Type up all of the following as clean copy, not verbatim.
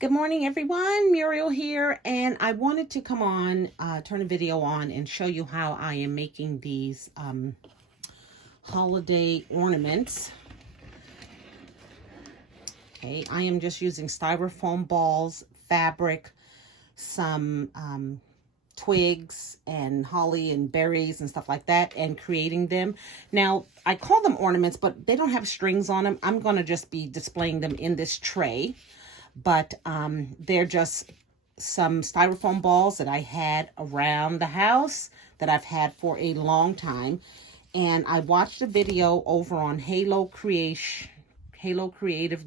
Good morning, everyone. Muriel here, and I wanted to come on, turn a video on and show you how I am making these holiday ornaments. Okay, I am just using styrofoam balls, fabric, some twigs and holly and berries and stuff like that, and creating them. Now, I call them ornaments, but they don't have strings on them. I'm going to just be displaying them in this tray. But they're just some styrofoam balls that I had around the house that I've had for a long time. And I watched a video over on Halo Creative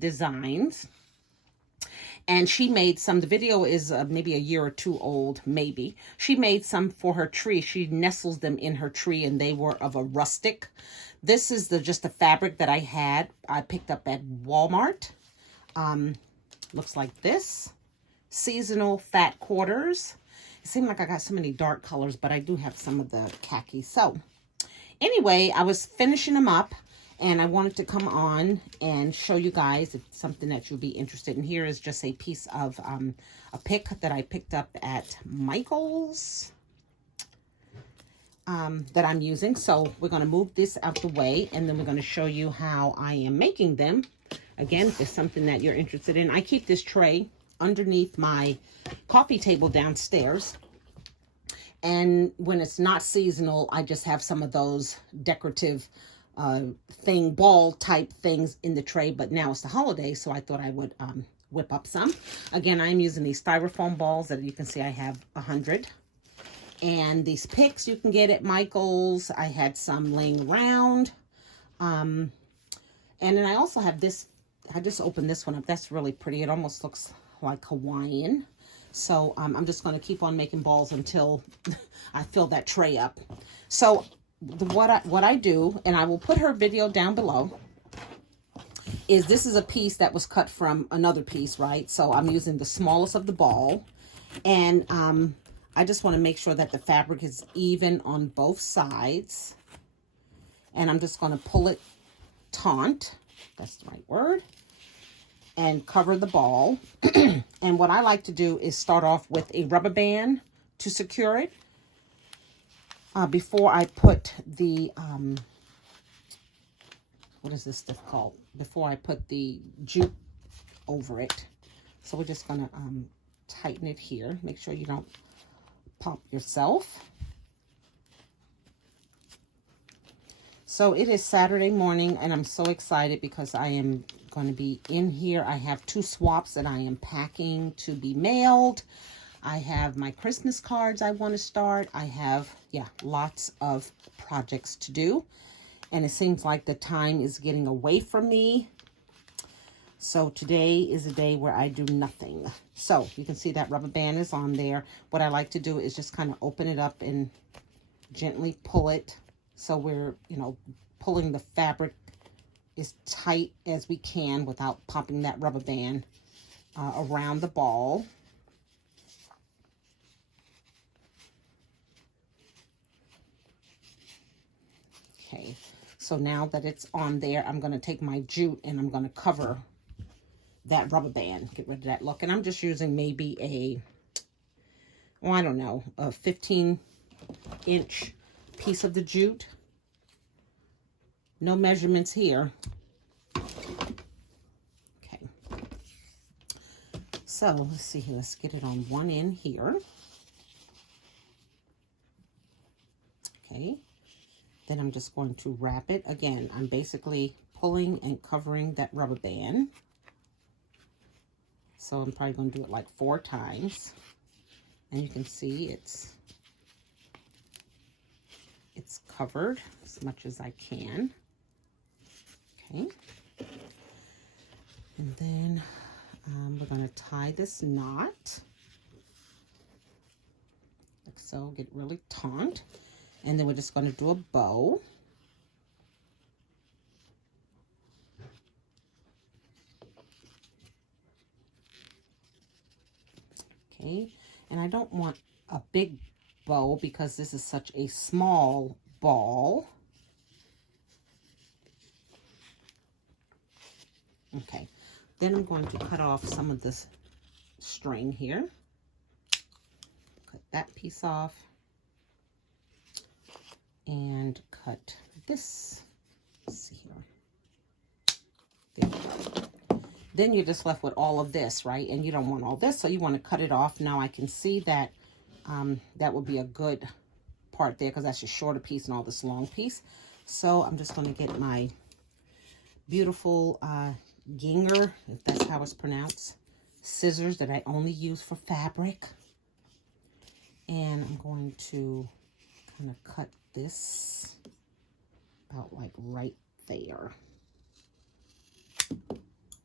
Designs. And she made some, the video is maybe a year or two old, maybe. She made some for her tree. She nestles them in her tree, and they were of a rustic. This is just the fabric that I picked up at Walmart. Looks like this. Seasonal fat quarters. It seemed like I got so many dark colors, but I do have some of the khaki. So anyway, I was finishing them up, and I wanted to come on and show you guys if it's something that you'll be interested in. Here is just a piece of a pick that I picked up at Michael's that I'm using. So we're going to move this out the way, and then we're going to show you how I am making them. Again, if there's something that you're interested in, I keep this tray underneath my coffee table downstairs. And when it's not seasonal, I just have some of those decorative ball type things in the tray. But now it's the holiday, so I thought I would whip up some. Again, I'm using these styrofoam balls that you can see I have 100. And these picks you can get at Michael's. I had some laying around. And then I also have this. I just opened this one up. That's really pretty. It almost looks like Hawaiian. So I'm just going to keep on making balls until I fill that tray up. So what I do, and I will put her video down below, is this is a piece that was cut from another piece, right? So I'm using the smallest of the ball. And I just want to make sure that the fabric is even on both sides. And I'm just going to pull it taut. That's the right word. And cover the ball. And what I like to do is start off with a rubber band to secure it before I put the, what is this stuff called? Before I put the jute over it. So we're just going to tighten it here. Make sure you don't pop yourself. So it is Saturday morning, and I'm so excited because I am going to be in here. I have 2 swaps that I am packing to be mailed. I have my Christmas cards I want to start. I have, lots of projects to do. And it seems like the time is getting away from me. So today is a day where I do nothing. So you can see that rubber band is on there. What I like to do is just kind of open it up and gently pull it. So we're, pulling the fabric as tight as we can without popping that rubber band around the ball. Okay, so now that it's on there, I'm going to take my jute and I'm going to cover that rubber band. Get rid of that look. And I'm just using maybe a 15-inch piece of the jute. No measurements here. Okay. So let's see here. Let's get it on one end here. Okay. Then I'm just going to wrap it. Again, I'm basically pulling and covering that rubber band. So I'm probably going to do it like 4 times. And you can see it's covered as much as I can. Okay. And then we're going to tie this knot. Like so, get really taut. And then we're just going to do a bow. Okay. And I don't want a big bow because this is such a small ball. Okay, then I'm going to cut off some of this string here. Cut that piece off. And cut this. Let's see here. There we go. Then you're just left with all of this, right? And you don't want all this, so you want to cut it off. Now I can see that that would be a good part there because that's a shorter piece and all this long piece. So I'm just going to get my beautiful Ginger, if that's how it's pronounced, scissors that I only use for fabric. And I'm going to kind of cut this about like right there.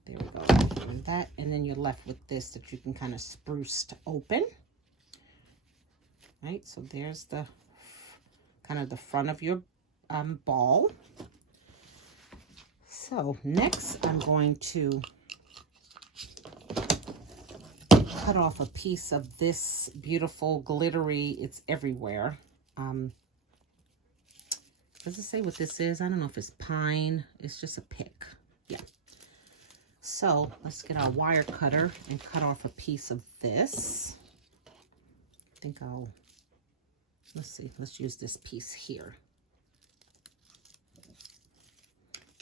There we go. And that, and then you're left with this that you can kind of spruce to open. Right, so there's the kind of the front of your ball. So next I'm going to cut off a piece of this beautiful glittery, it's everywhere. Does it say what this is? I don't know if it's pine. It's just a pick. Yeah. So let's get our wire cutter and cut off a piece of this. I think I'll, let's see, let's use this piece here.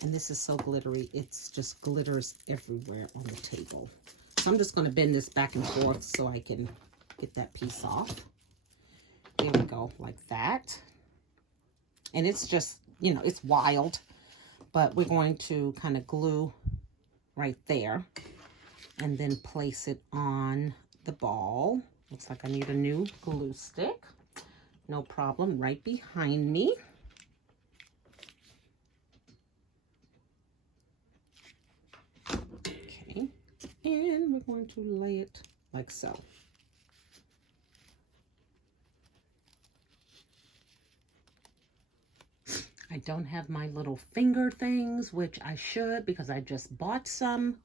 And this is so glittery, it's just glitters everywhere on the table. So I'm just going to bend this back and forth so I can get that piece off. There we go, like that. And it's just, you know, it's wild, but we're going to kind of glue right there and then place it on the ball. Looks like I need a new glue stick. No problem, right behind me. Okay, and we're going to lay it like so. I don't have my little finger things, which I should because I just bought some.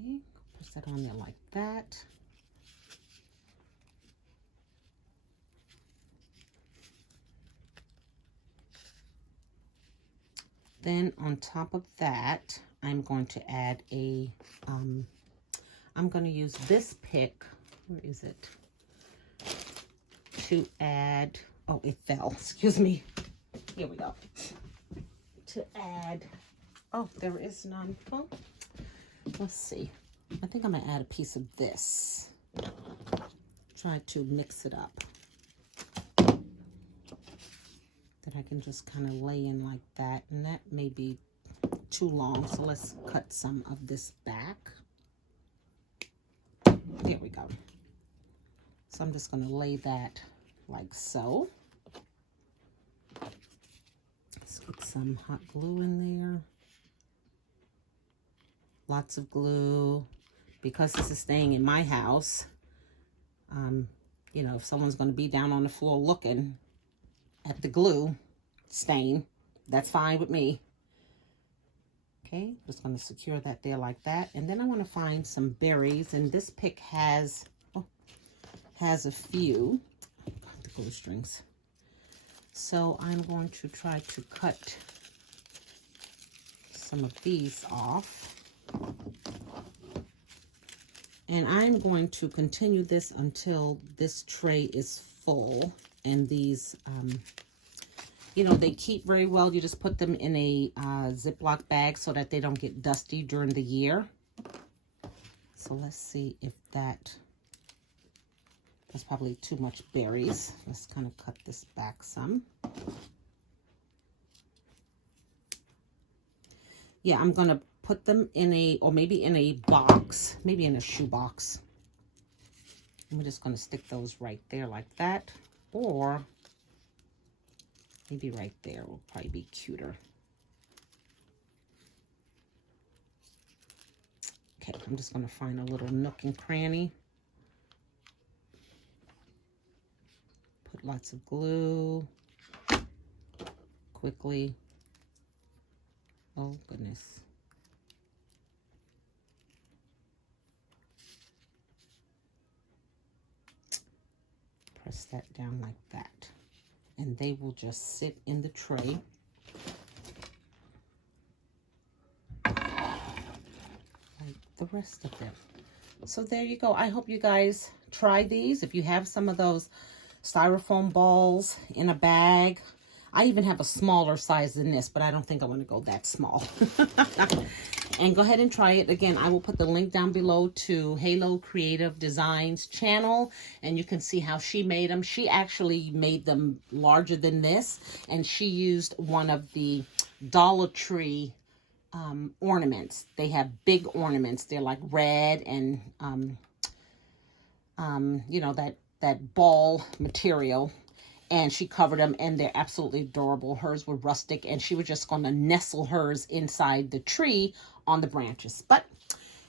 Okay, put that on there like that. Then on top of that, I'm going to add a, I'm going to use this pick, where is it, to add, oh, it fell, excuse me. Here we go. To add, oh, there is none. Oh, let's see. I think I'm going to add a piece of this. Try to mix it up. That I can just kind of lay in like that, and that may be too long, so let's cut some of this back. There we go. So I'm just going to lay that like so. Let's get some hot glue in there. Lots of glue. Because this is staying in my house, you know, if someone's going to be down on the floor looking at the glue stain, that's fine with me. Okay, just going to secure that there like that. And then I want to find some berries, and this pick has, oh, has a few. The glue strings. So I'm going to try to cut some of these off. And I'm going to continue this until this tray is full. And these, you know, they keep very well. You just put them in a Ziploc bag so that they don't get dusty during the year. So let's see if that's probably too much berries. Let's kind of cut this back some. Yeah, I'm going to put them in a, or maybe in a box, maybe in a shoe box. I'm just going to stick those right there like that. Or maybe right there will probably be cuter. Okay, I'm just going to find a little nook and cranny. Put lots of glue. Quickly. Oh, goodness. Press that down like that. And they will just sit in the tray. Like the rest of them. So there you go. I hope you guys try these. If you have some of those styrofoam balls in a bag, I even have a smaller size than this, but I don't think I want to go that small. And go ahead and try it. Again, I will put the link down below to Halo Creative Designs channel, and you can see how she made them. She actually made them larger than this, and she used one of the Dollar Tree ornaments. They have big ornaments. They're like red and, you know, that ball material. And she covered them, and they're absolutely adorable. Hers were rustic, and she was just going to nestle hers inside the tree on the branches. But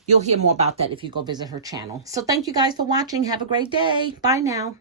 you'll hear more about that if you go visit her channel. So thank you guys for watching. Have a great day. Bye now.